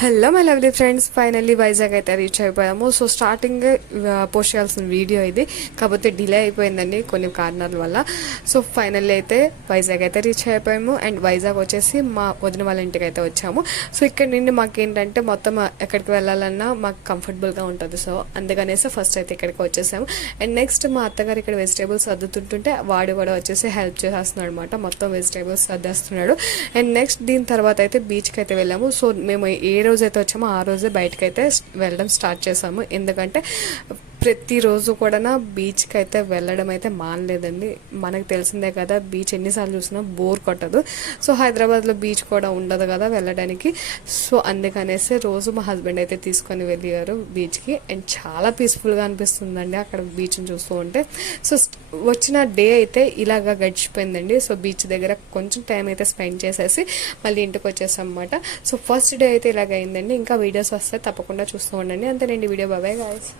Hello my lovely friends, finally Vizag అయితే reach అయిపోయాము. So starting post చేయాల్సిన వీడియో ఇది, కాకపోతే డిలే అయిపోయిందండి కొన్ని కారణాల వల్ల. సో ఫైనల్లీ అయితే వైజాగ్ అయితే రీచ్ అయిపోయాము. అండ్ వైజాగ్ వచ్చేసి మా వదిన వాళ్ళ ఇంటికి అయితే వచ్చాము. సో ఇక్కడ నుండి మాకేంటంటే మొత్తం ఎక్కడికి వెళ్ళాలన్నా మాకు కంఫర్టబుల్గా ఉంటుంది. సో అందుకనేసి ఫస్ట్ అయితే ఇక్కడికి వచ్చేసాము. అండ్ నెక్స్ట్ మా అత్తగారు ఇక్కడ వెజిటేబుల్స్ సర్దుతుంటుంటే వాడు కూడా వచ్చేసి హెల్ప్ చేసేస్తున్నాడు అనమాట. మొత్తం వెజిటేబుల్స్ సర్దేస్తున్నాడు. అండ్ నెక్స్ట్ దీని తర్వాత అయితే బీచ్కి అయితే వెళ్ళాము. సో మేము ఏ రోజైతే వచ్చామో ఆ రోజే బయటకైతే వెళ్ళడం స్టార్ట్ చేసాము. ఎందుకంటే ప్రతిరోజు కూడా బీచ్కి అయితే వెళ్ళడం అయితే మానలేదండి. మనకు తెలిసిందే కదా, బీచ్ ఎన్నిసార్లు చూసినా బోర్ కొట్టదు. సో హైదరాబాద్లో బీచ్ కూడా ఉండదు కదా వెళ్ళడానికి. సో అందుకనేసి రోజు మా హస్బెండ్ అయితే తీసుకొని వెళ్ళారు బీచ్కి. అండ్ చాలా పీస్ఫుల్గా అనిపిస్తుందండి అక్కడ బీచ్ని చూస్తూ ఉంటే. సో వచ్చిన డే అయితే ఇలాగా గడిచిపోయిందండి. సో బీచ్ దగ్గర కొంచెం టైం అయితే స్పెండ్ చేసేసి మళ్ళీ ఇంటికి వచ్చేసాం అనమాట. సో ఫస్ట్ డే అయితే ఇలాగ అయిందండి. ఇంకా వీడియోస్ వస్తే తప్పకుండా చూస్తూ ఉండండి. అంతేనండి వీడియో. బాబాయ్ గాయ్స్.